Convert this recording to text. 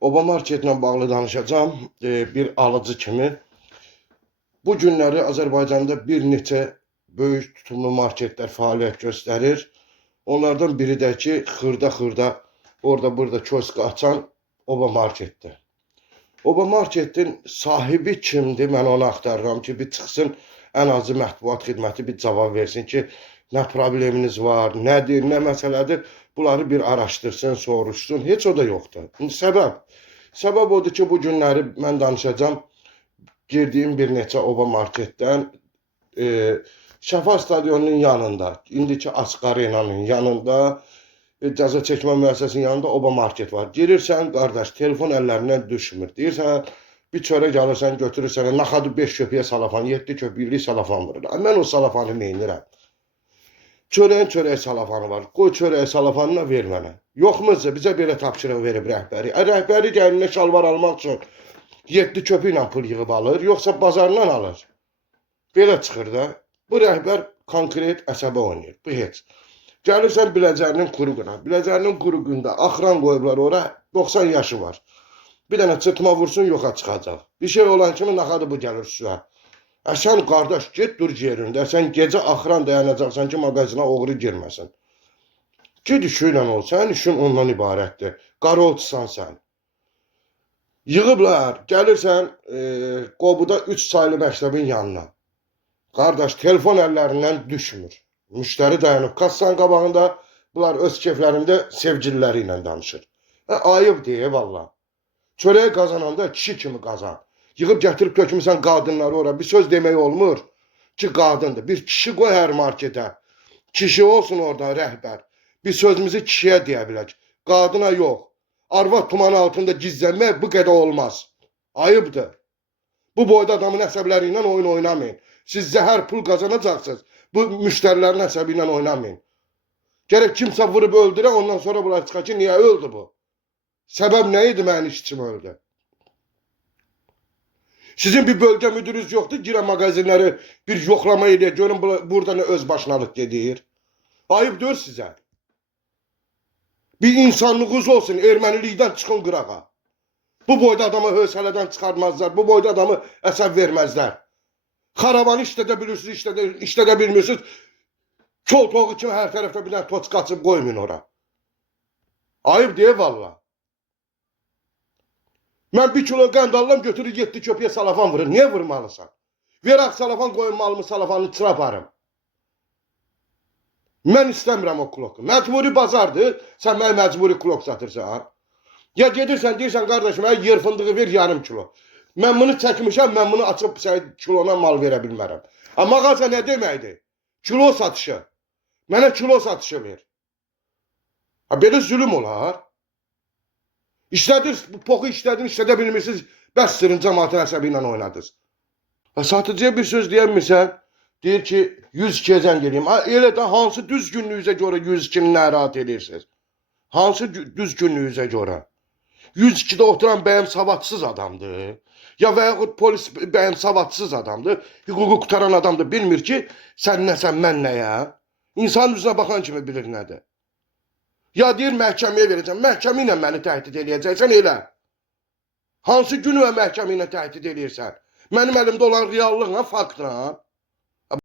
Oba marketlə bağlı danışacağım. Bir alıcı kimi. Bu günləri Azərbaycanda bir neçə böyük tutumlu marketlər fəaliyyət göstərir. Onlardan biri də ki, xırda orada burada kiosk açan Oba marketdir. Oba marketin sahibi kimdir? Mən onu axtarıram ki, bir çıxsın, ən azı mətbuat xidməti bir cavab versin ki, nə probleminiz var, nədir, nə məsələdir? Bunları bir araşdırsın, soruşsun. Heç o da yoxdur. Səbəb odur ki, bu günləri mən danışacağım. Girdiyim bir neçə Oba marketdən Şəfa stadionunun yanında, indiki Açıq Arenanın yanında, cəza çəkmə müəssisəsinin yanında Oba market var. Girirsən, qardaş, telefon əllərindən düşmür. Deyirsən, bir çörək alırsan, götürürsən, naxadı 5 köpüyə salafan, 7 köpüklük salafan vurur. Mən o salafanı neynirəm? Çörək salafanı var. Qoy çörək salafanına ver mənə. Yoxmuzsa bizə belə tapşırıq verib rəhbəri. Rəhbəri gəlinə şalvar almaq üçün 7 köpü ilə pul yığıb alır, yoxsa bazardan alır. Belə çıxır da. Bu rəhbər konkret əsəbə oynayır. Bu heç. Gəlirsən Biləcərinin quruğuna. Biləcərinin quruğunda axıran qoyublar ora, 90 yaşı var. Bir dənə çırtma vursun, yoxa çıxacaq. Bir şey olan kimi naxadı bu gəlir suya. Sən qardaş, get dur yerində. Sən gecə axıran dayanacaqsan ki, mağazına oğru girməsin. Ged işinlə ol, sənin işin ondan ibarətdir. Qaroltusan sən. Yığıblar, gəlirsən Qobuda 3 saylı məktəbin yanına. Qardaş, telefon əllərindən düşmür. Müştəri dayanıb kassanın qabağında, bunlar öz keyflərində sevgililəri ilə danışır. Ayıb deyə valla. Çörəyi qazananda kişi kimi qazan. Yığıb gətirib tökmüsən qadınları ora. Bir söz demək olmur ki, qadındır. Bir kişi qoy hər marketə. Kişi olsun orada rəhbər. Bir sözümüzü kişiyə deyə bilək. Qadına yox. Arvad tumanı altında gizlənmək bu qədər olmaz. Ayıbdır. Bu boyda adamın əsəbləri ilə oyun oynamayın. Siz zəhər pul qazanacaqsınız. Bu müştərilərin əsəbi ilə oynamayın. Gərək kimsə vurub öldürə, ondan sonra bunlar çıxar ki, niyə öldü bu? Səbəb nə idi mənim işçim öldü? Sizin bir bölgə müdürünüz yoxdur, girə mağazinləri bir yoxlama edir, görün burada nə öz başınalıq gedir. Ayıb deyil sizə. Bir insanlığınız olsun, ermənilikdən çıxın qırağa. Bu boyda adamı hövsələdən çıxarmazlar, bu boyda adamı əsəb verməzlər. Xarabanı işlədə bilirsiniz, işlədə bilmirsiniz. Kol toğu kimi hər tərəfdə bir dənə toç qaçıb qoymayın ora. Ayıb deyə valla. Mən 1 kilo qənd alıram, götürür 7 köpüyə salafan vurur. Niyə vurmalısan? Ver ağ salafan qoyun malımı, salafanı çıra aparım. Mən istəmirəm o kloku. Məcburi bazardır, sən mənə məcburi klok satırsan. Ya gedirsən, deyirsən, qardaşım, yer fındığı ver yarım kilo. Mən bunu çəkmişəm, mən bunu açıb kilona mal verə bilmərəm. Amma mağaza nə deməkdir? Kilo satışı. Mənə kilo satışı ver. Belə zülüm olar. İşlədir, poxu işlədə bilmirsiniz, bəs sırın cəmatın əsəbi ilə oynadınız. Satıcıya bir söz deyəmirsən, deyir ki, 102-yə zəng eləyim. Elə də hansı düz günlüyüzə görə 102-ni narahat edirsiniz? Hansı düz günlüyüzə görə? 102-də oturan bəyəm savadsız adamdır. Ya və yaxud polis bəyəm savadsız adamdır. Hüququ qutaran adamdır. Bilmir ki, sən nəsən, mən nəyə? İnsanın üzünə baxan kimi bilir nədir. Ya deyir, məhkəməyə verəcəm. Məhkəmə ilə məni təhdid eləyəcəksən, elə. Hansı günü və məhkəmə ilə təhdid eləyirsən? Mənim əlimdə olan reallıqla, faktla.